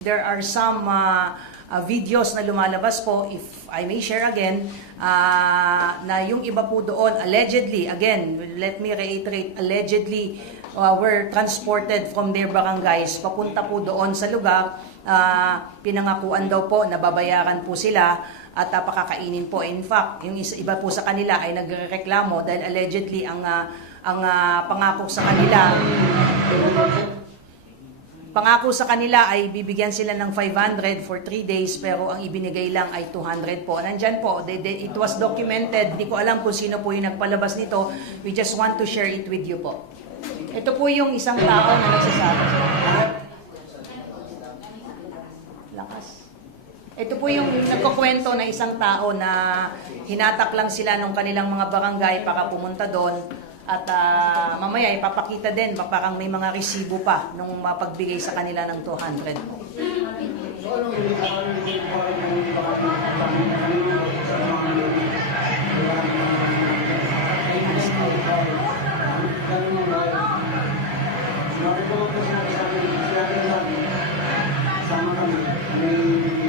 There are some uh, uh, videos na lumalabas po, if I may share again, uh, na yung iba po doon, allegedly, again, let me reiterate, allegedly, uh, were transported from their barangays papunta po doon sa lugar. Uh, pinangakuan daw po, nababayaran po sila at uh, pakakainin po. In fact, yung iba po sa kanila ay nagreklamo dahil allegedly ang, uh, ang uh, pangako sa kanila Pangako sa kanila ay bibigyan sila ng 500 for 3 days pero ang ibinigay lang ay 200 po. Nandyan po, they, they- it was documented. Di ko alam kung sino po yung nagpalabas nito. We just want to share it with you po. Ito po yung isang tao na nagsasabi. Lakas. Ito po yung, nagkukwento na isang tao na hinatak lang sila nung kanilang mga barangay para pumunta doon. At ah, mamaya ipapakita din, parang may mga resibo pa nung mapagbigay sa kanila ng 200 po. Sama kami, may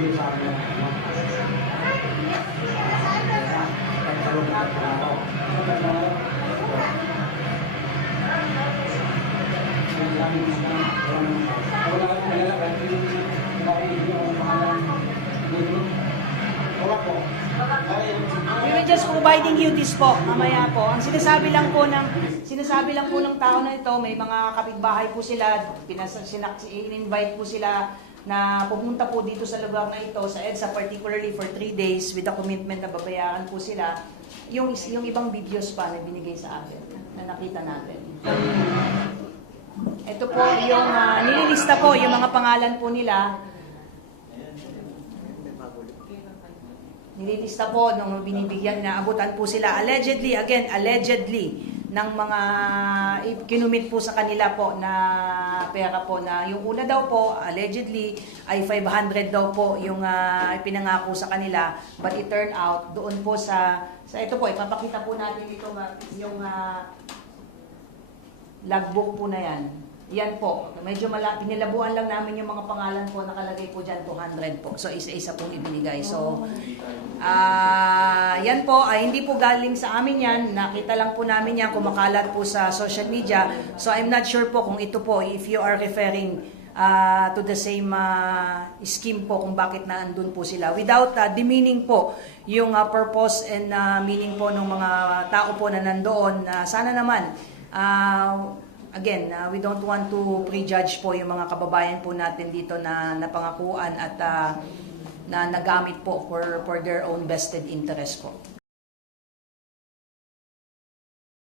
We were just providing you this po, mamaya po. Ang sinasabi lang po ng sinasabi lang po ng tao na ito, may mga kapitbahay po sila, pinas sinak in-invite po sila na pumunta po dito sa lugar na ito sa EDSA particularly for 3 days with a commitment na babayaran po sila. Yung yung ibang videos pa na binigay sa atin na nakita natin. Ito po yung ah, nililista po yung mga pangalan po nila Nililista po nung binibigyan na abutan po sila allegedly again allegedly ng mga kinumit po sa kanila po na pera po na yung una daw po allegedly ay 500 daw po yung ah, pinangako sa kanila but it turned out doon po sa sa ito po ipapakita po natin ito ma- yung ah, logbook po na yan. Yan po. Medyo mala, pinilabuan lang namin yung mga pangalan po, nakalagay po dyan 200 po. So, isa-isa pong ibinigay. So, ah yan po, ay hindi po galing sa amin yan. Nakita lang po namin yan, kumakalat po sa social media. So, I'm not sure po kung ito po, if you are referring ah, to the same ah, scheme po kung bakit naandun po sila. Without ah, demeaning po yung ah, purpose and ah, meaning po ng mga tao po na nandoon. na sana naman, ah, again, uh, we don't want to prejudge po yung mga kababayan po natin dito na napangakuan at uh, na nagamit po for for their own vested interest po.